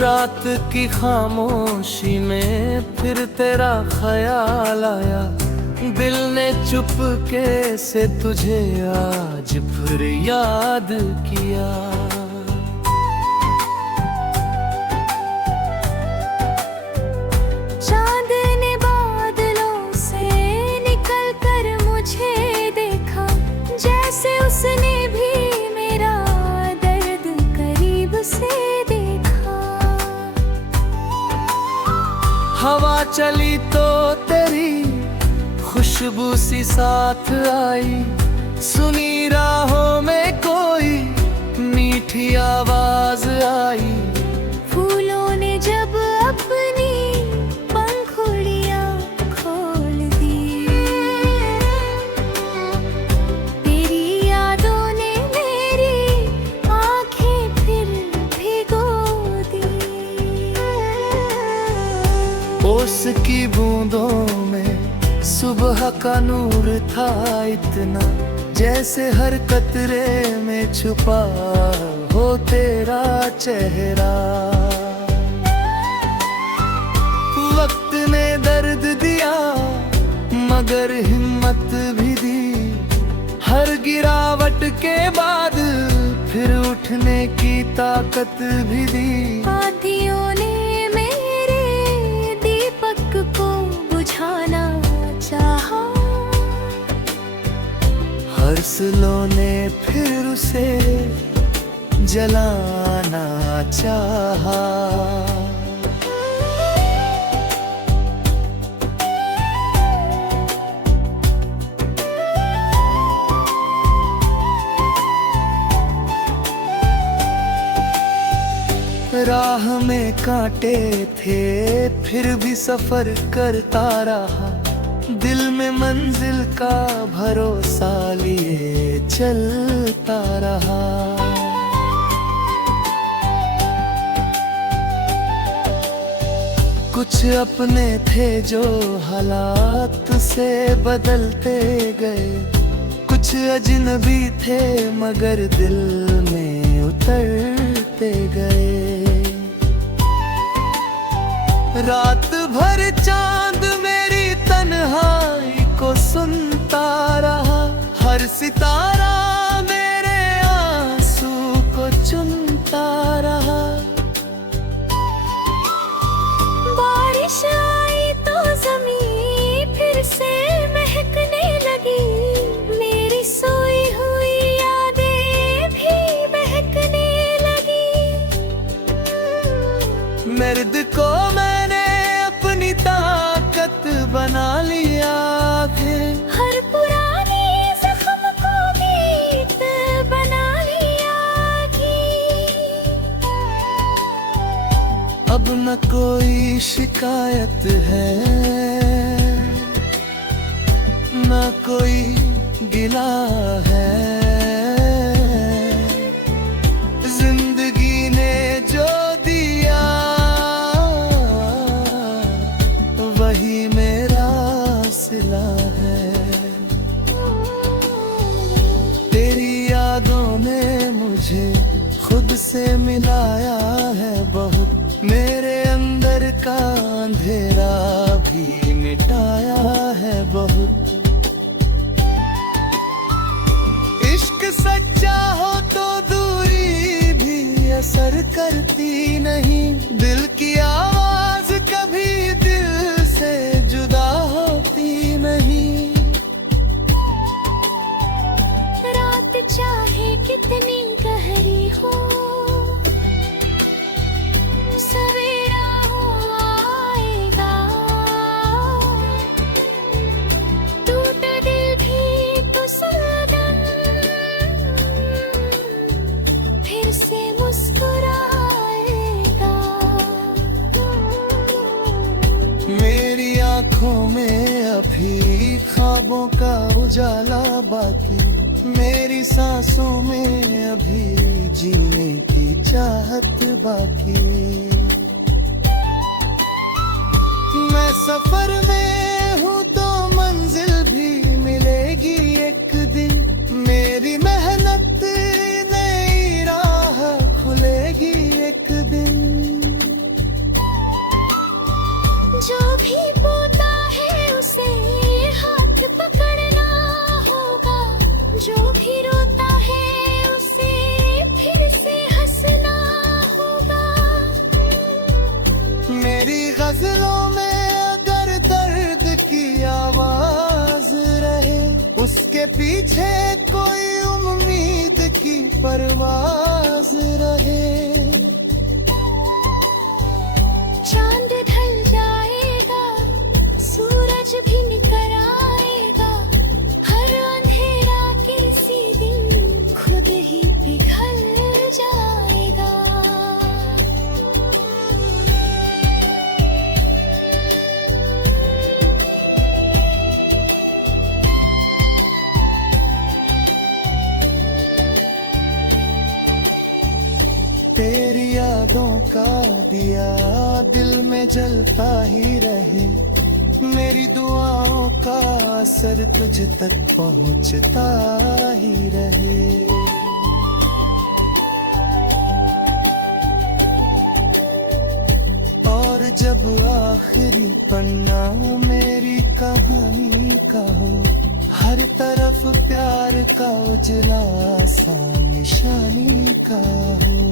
रात की खामोशी में फिर तेरा ख्याल आया, दिल ने चुपके से तुझे आज फिर याद किया। चांद ने बादलों से निकल कर मुझे देखा, जैसे उसने भी मेरा दर्द करीब से देखा। हवा चली तो तेरी खुशबू सी साथ आई, सुनी राहों में कोई मीठी आवाज आई। फूलों ने जब अपनी पंखुड़ियां खोल दी, तेरी यादों ने मेरी आंखें फिर भिगो दी। ओस की बूंदों में सुबह का नूर था इतना, जैसे हर कतरे में छुपा हो तेरा चेहरा। वक्त ने दर्द दिया मगर हिम्मत भी दी, हर गिरावट के बाद फिर उठने की ताकत भी दी। आंधियों ने मेरे दीपक को बुझाना चाहा, हर सुलों ने फिर उसे जलाना चाहा। राह में कांटे थे फिर भी सफर करता रहा, दिल में मंजिल का भरोसा लिए चलता रहा। कुछ अपने थे जो हालात से बदलते गए, कुछ अजनबी थे मगर दिल में उतरते गए। रात भर चांद मेरी तन्हाई को सुनता रहा, हर सितारा मेरे आंसू को चुनता रहा। बारिश आई तो ज़मीन फिर से महकने लगी, मेरी सोई हुई यादें भी बहकने लगी। मर्द को मैंने अपनी ताकत बना लिया है, हर पुरानी जख्म को गीत बना लिया कि अब न कोई शिकायत है न कोई गिला है। जिंदगी ने जो दिया वही मेरा सिला है। तेरी यादों ने मुझे खुद से मिलाया है बहुत, मेरे अंदर का अंधेरा भी मिटाया है बहुत। इश्क सच्चा हो तो दूरी भी असर करती नहीं, दिल की आवाज कभी दिल से जुदा होती नहीं। रात चाहे कितनी गहरी हो, सवेरा हो आएगा, टूटा दिल भी तो सनम फिर से मुस्कुराएगा। मेरी आंखों में अभी ख्वाबों का उजाला बाकी, मेरी सांसों में अभी जीने की चाहत बाकी। मैं सफर में हूँ तो मंजिल भी मिलेगी एक दिन, मेरी मेहनत नई राह खुलेगी एक दिन। पीछे कोई उम्मीद की परवाज रहे। चांद ढल जाएगा, सूरज भी निकल आएगा, हर अंधेरा किसी दिन खुद ही पिघल जाएगा। तेरी यादों का दिया दिल में जलता ही रहे, मेरी दुआओं का असर तुझ तक पहुंचता ही रहे। और जब आखिरी पन्ना मेरी कहानी का हो, हर तरफ प्यार का उजला सा निशानी का हो।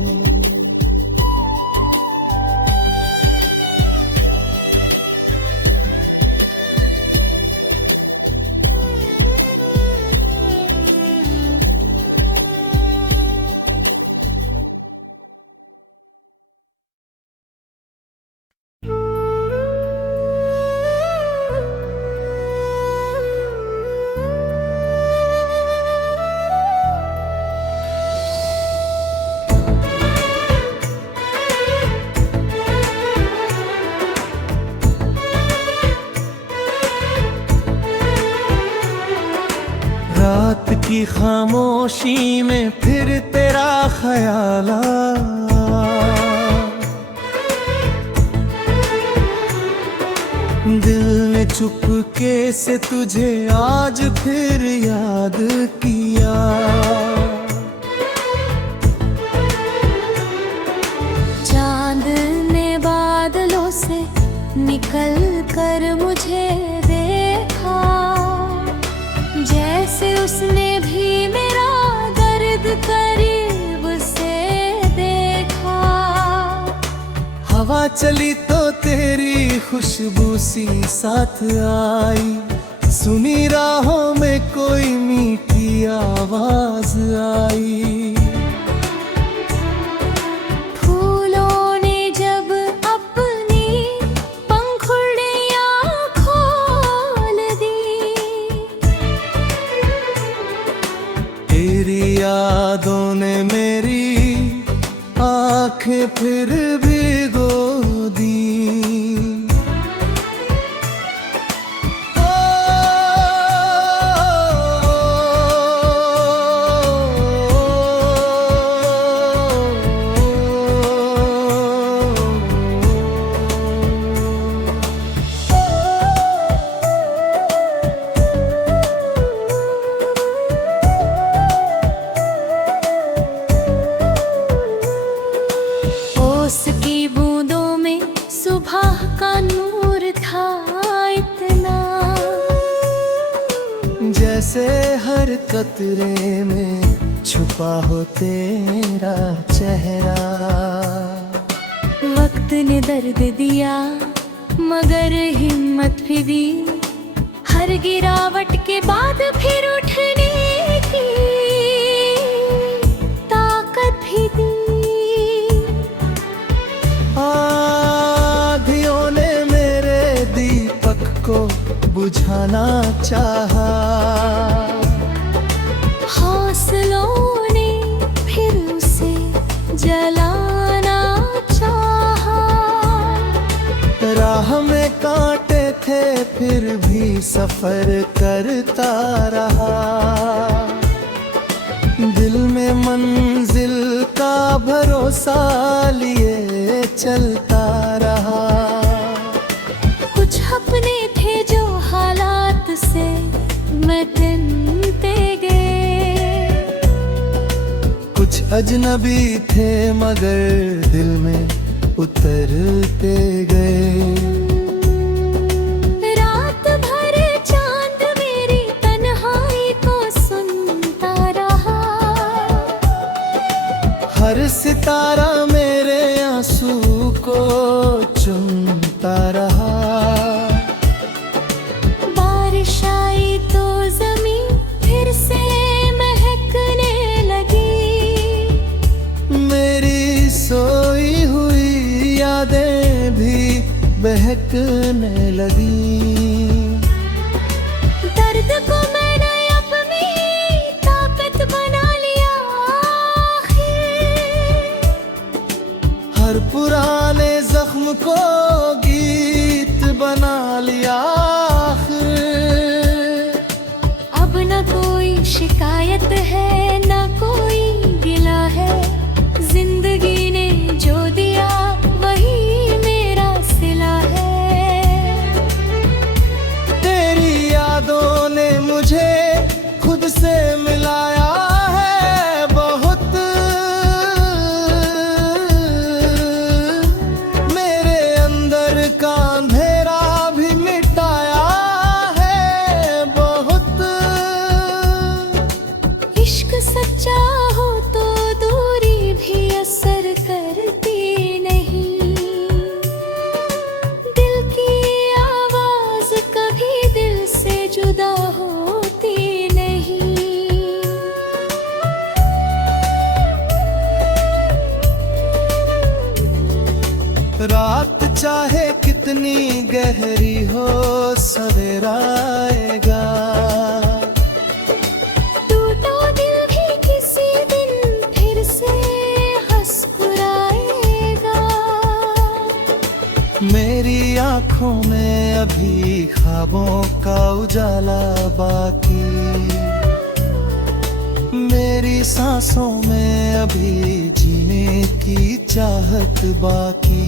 रात की खामोशी में फिर तेरा ख्याल आया, दिल ने चुपके से तुझे आज फिर याद किया। चांद ने बादलों से निकल कर मुझे देखा, जैसे उसने भी मेरा दर्द करीब से देखा। हवा चली तो तेरी खुशबू सी साथ आई, सुनी राहों में कोई मीठी आवाज आई। फूलों ने जब अपनी पंखुड़ियां खोल दी, तेरी यादों ने मेरी आंखें फिर भिगो दी। ओस की बूंदों में सुबह का नूर था इतना, जैसे हर कतरे में छुपा हो तेरा चेहरा। वक्त ने दर्द दिया मगर हिम्मत भी दी, हर गिरावट के बाद फिर उठने की ताकत भी दी। आँधियों ने मेरे दीपक को बुझाना चाहा, हौसलों ने फिर उसे जलाना चाहा। राह में कांटे थे फिर भी सफर करता रहा, दिल में मंजिल का भरोसा लिए चलता रहा। कुछ अपने थे जो हालात से मिटते गए, कुछ अजनबी थे मगर दिल में उतरते गए। रात भर चांद मेरी तन्हाई को सुनता रहा, हर सितारा मेरे आंसू को चुनता रहा। बारिश आई तो जमीन फिर बिकने लगी। दर्द को मैंने अपनी ताकत बना लिया आखिर। हर पुराने जख्म को गीत बना लिया आखिर। अब न कोई शिकायत है न कोई गिला है, जिंदगी ने जो दिया वही मेरा सिला है। तेरी यादों ने मुझे खुद से मिलाया है बहुत। मेरे अंदर का अंधेरा भी मिटाया है बहुत। इश्क सच्चा हो तो दूरी भी असर करती नहीं। दिल की आवाज कभी दिल से जुदा होती नहीं। रात चाहे कितनी गहरी हो सवेरा आएगा। टूटा दिल भी किसी दिन फिर से मुस्कुराएगा। मेरी आंखों में अभी ख्वाबों का उजाला बाकी। मेरी सांसों में अभी जीने की चाहत बाकी।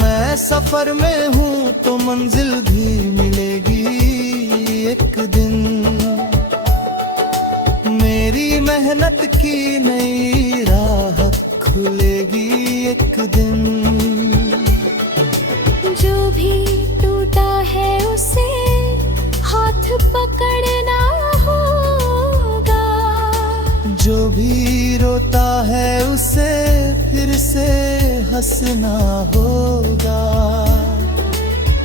मैं सफर में हूँ तो मंजिल भी मिलेगी एक दिन। मेरी मेहनत की नई राह खुलेगी एक दिन। जो भी टूटा है उसे हाथ पकड़ना होगा। जो भी रोता है उसे फिर से हंसना होगा।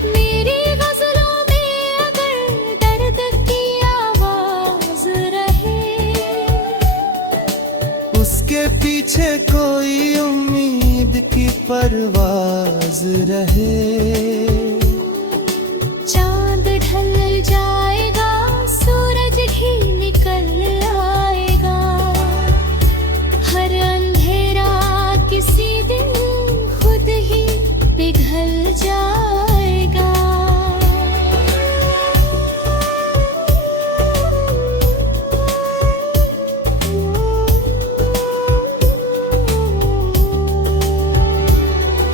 मेरी गजलों में अगर दर्द की आवाज रहे, उसके पीछे कोई उम्मीद की परवाज रहे। चांद ढल जाएगा सूरज भी निकल आएगा। हर अंधेरा किसी दिन खुद ही पिघल जाएगा।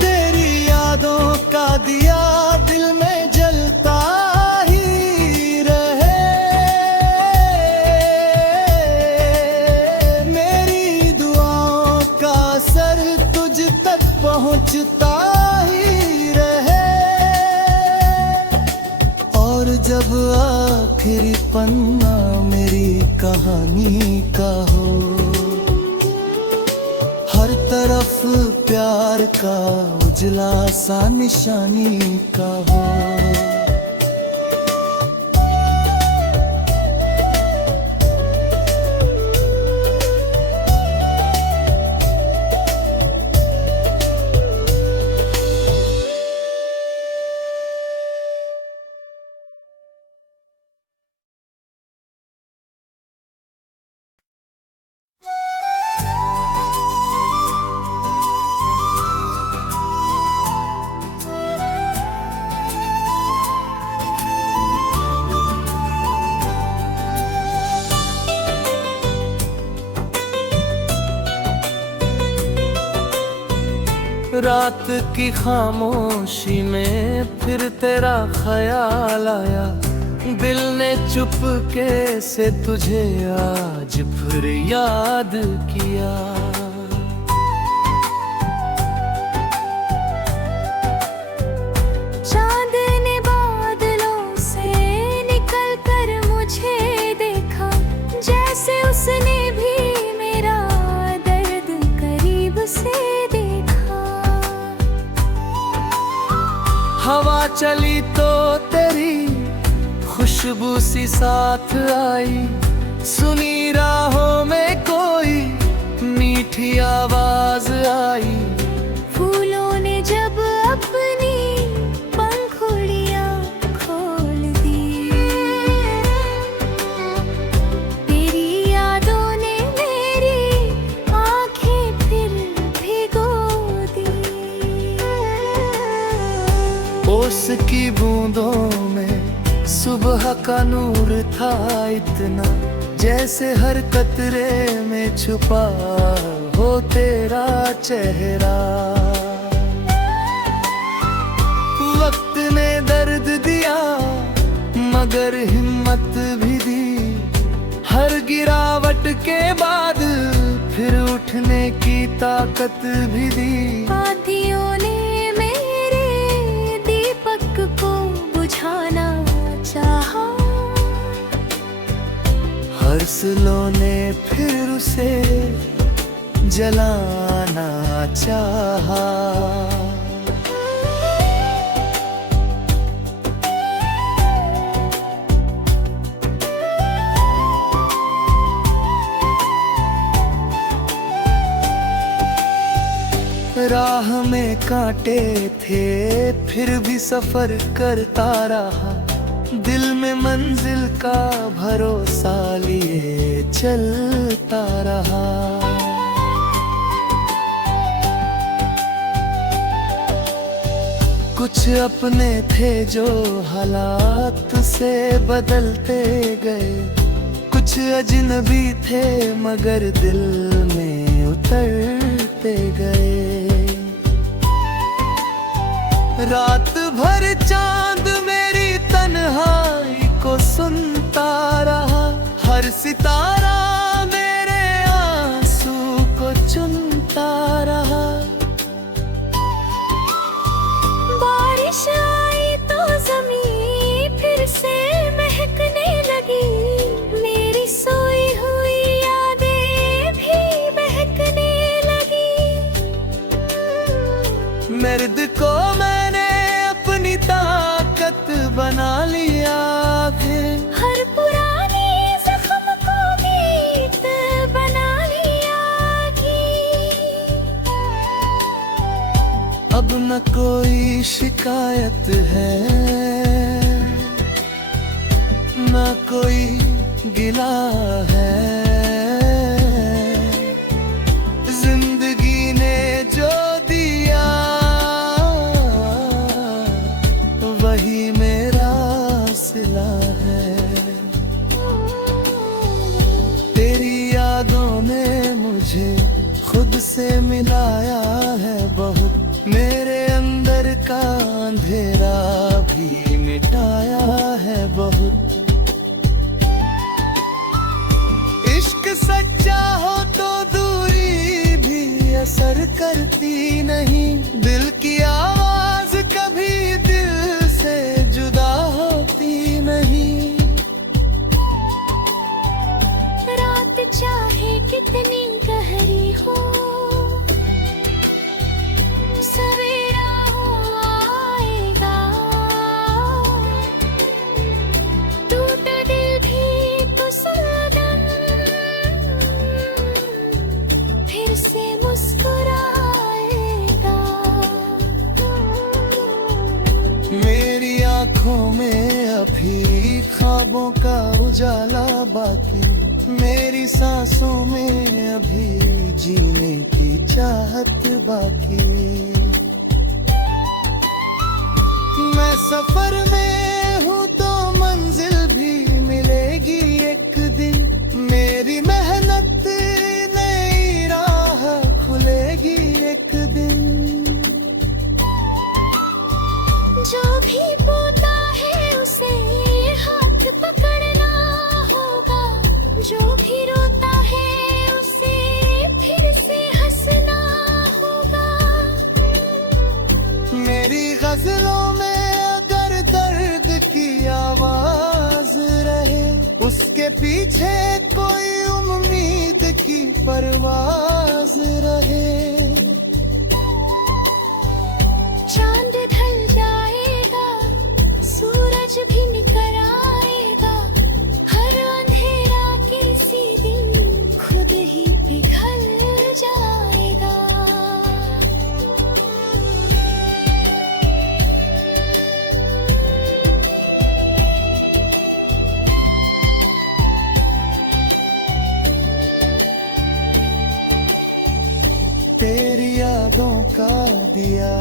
तेरी यादों का दिया दिल में जलता ही रहे। मेरी दुआओं का असर तुझ तक पहुंचता ही रहे। और जब आखिरी पन्ना मेरी कहानी का हो, हर तरफ प्यार का उजला सा निशानी का हो। रात की खामोशी में फिर तेरा ख्याल आया। दिल ने चुपके से तुझे आज फिर याद किया। चांद ने बादलों से निकल कर मुझे देखा, जैसे उसने भी मेरा दर्द करीब से देखा। हवा चली तो तेरी खुशबू सी साथ आई। सुनी राहों में कोई मीठी आवाज आई। फूलों ने जब अपने की बूंदों में सुबह का नूर था इतना, जैसे हर कतरे में छुपा हो तेरा चेहरा। वक्त ने दर्द दिया मगर हिम्मत भी दी, हर गिरावट के बाद फिर उठने की ताकत भी दी। आंधियों ने मेरे दीपक को बुझाना चाहा, हर स्लों ने फिर उसे जलाना चाहा। राह में कांटे थे फिर भी सफर करता रहा, दिल में मंजिल का भरोसा लिए चलता रहा। कुछ अपने थे जो हालात से बदलते गए, कुछ अजनबी थे मगर दिल में उतरते गए। रात भर चांद मेरी तन्हाई को सुनता रहा, हर सितारा मेरे आंसू को चुनता रहा। बारिश आई तो ज़मीन फिर से महकने लगी, मेरी सोई हुई यादें भी बहकने लगी। मर्द को मैंने अपनी ताकत बना लिया है, हर पुरानी जख्म को गीत बना लिया कि अब न कोई शिकायत है, न कोई गिला है। जिंदगी ने जो दिया वही मेरा सिला है। तेरी यादों ने मुझे खुद से मिलाया है बहुत, मेरे अंदर का अंधेरा भी मिटाया है बहुत। इश्क सच्चा हो तो दूरी भी असर करती नहीं, दिल की आवाज कभी दिल से जुदा होती नहीं। रात चाहे कितनी गहरी हो, सवेरा हो आएगा, टूटा दिल भी कुछ दम फिर से मुस्कुराएगा। मेरी आंखों में अभी ख्वाबों का उजाला बाकी, मेरी सांसों में अभी जीने की चाहत बाकी। मैं सफर में हूँ तो मंजिल भी मिलेगी एक दिन, मेरी मेहनत नई राह खुलेगी एक दिन। जो भी बोता है उसे हाथ पकड़ना होगा, जो भी रोता है उसे फिर से हंसना होगा। मेरी गजलों में अगर दर्द की आवाज रहे, उसके पीछे कोई उम्मीद की परवाज रहे। चांद ढल जाएगा, सूरज भी निकल आएगा, हर अंधेरा किसी दिन खुद ही पिघल जाएगा। तेरी यादों का दिया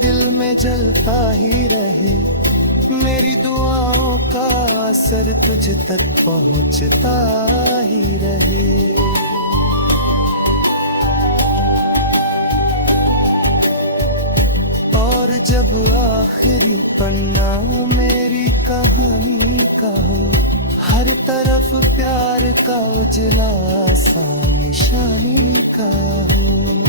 दिल में जलता ही रहे, मेरी दुआओं का असर तुझ तक पहुंचता ही रहे। और जब आखिरी पन्ना मेरी कहानी का हो, हर तरफ प्यार का उजला सा निशानी का हो।